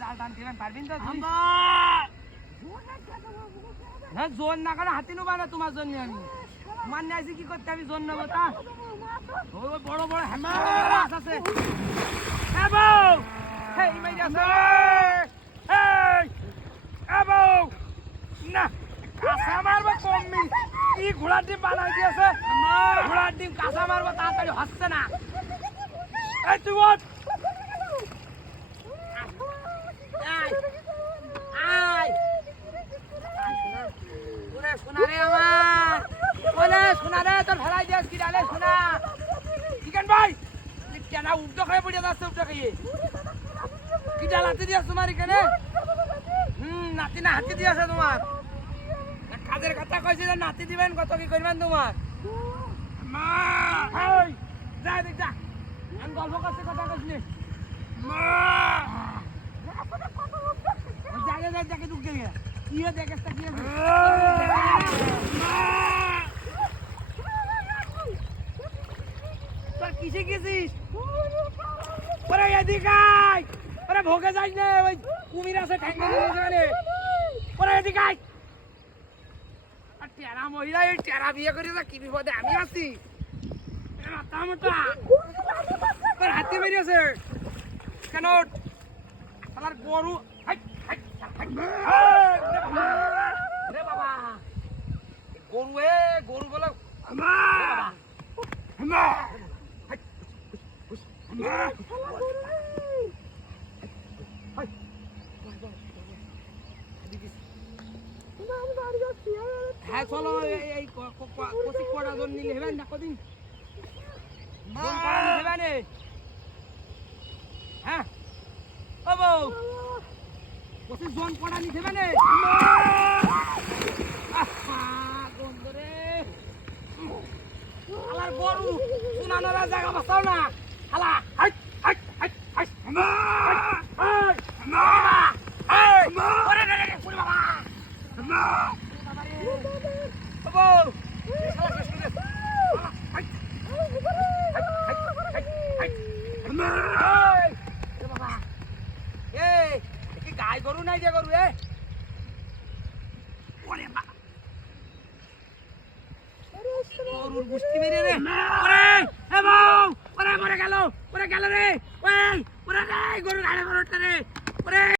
জাল টানতে পারবেন তো না জোন না করে হাতি নেবা না তোমার জন্য আমি তোমার নিয়ে আসি কি করতে আমি জোন নেবো তা ওই বড় বড় হ্যামার আছে হ্যাঁ বউ এই মেয়ে আছে এই বউ না কাঁচা মারবো কমবি কি ঘোড়ার ডিম বানাই দিয়েছে ঘোড়ার ডিম কাঁচা মারবো তাড়াতাড়ি হচ্ছে না এই তুই বল সোনা রে আমার বলে সোনা রে তোর ভেলাই দিয়েছ কি ডালে সোনা চিকেন ভাই কেনা উল্টো খেয়ে পড়ে যাচ্ছে উল্টো খেয়ে কি ডাল হাতে দিয়েছ তোমার এখানে নাতি না হাতে দিয়েছে তোমার কাজের কথা কইছি যে নাতি দিবেন কত কি করবেন তোমার মা এই যা দেখ যা আমি গল্প করতে কথা কইছি মা জায়গা যা দেখে ঢুকে গিয়ে কি দেখেছ তা কি তোর কিসে গেছিস ওরে এদিকে আয় ওরে ভোগে যাই না ওই কুমির আছে ঠ্যাঙ্গা নিয়ে ওরে এদিকে আয় আর টেরা মহিলা এই টেরা বিয়ে করে কি বিপদে আমি আছি তোর হাতি বেরিয়েছে কেন শালার গরু গরু গরু বলে হ্যাঁ চলো এই কচি কড়া জন নিলে হেবেন না কদিন হ্যাঁ ও বউ কচি জন কড়া নিতে হবে না গন্ধরে আলার গরু শুনানোর জায়গা বাঁচাও না হালা হাইট হাইট হাইট হাইট গাই গরু নাই যে গরু গরুর গুষ্টি বেরিয়ে রে মরে গেল রে গরু গাড়ি গরুটা রে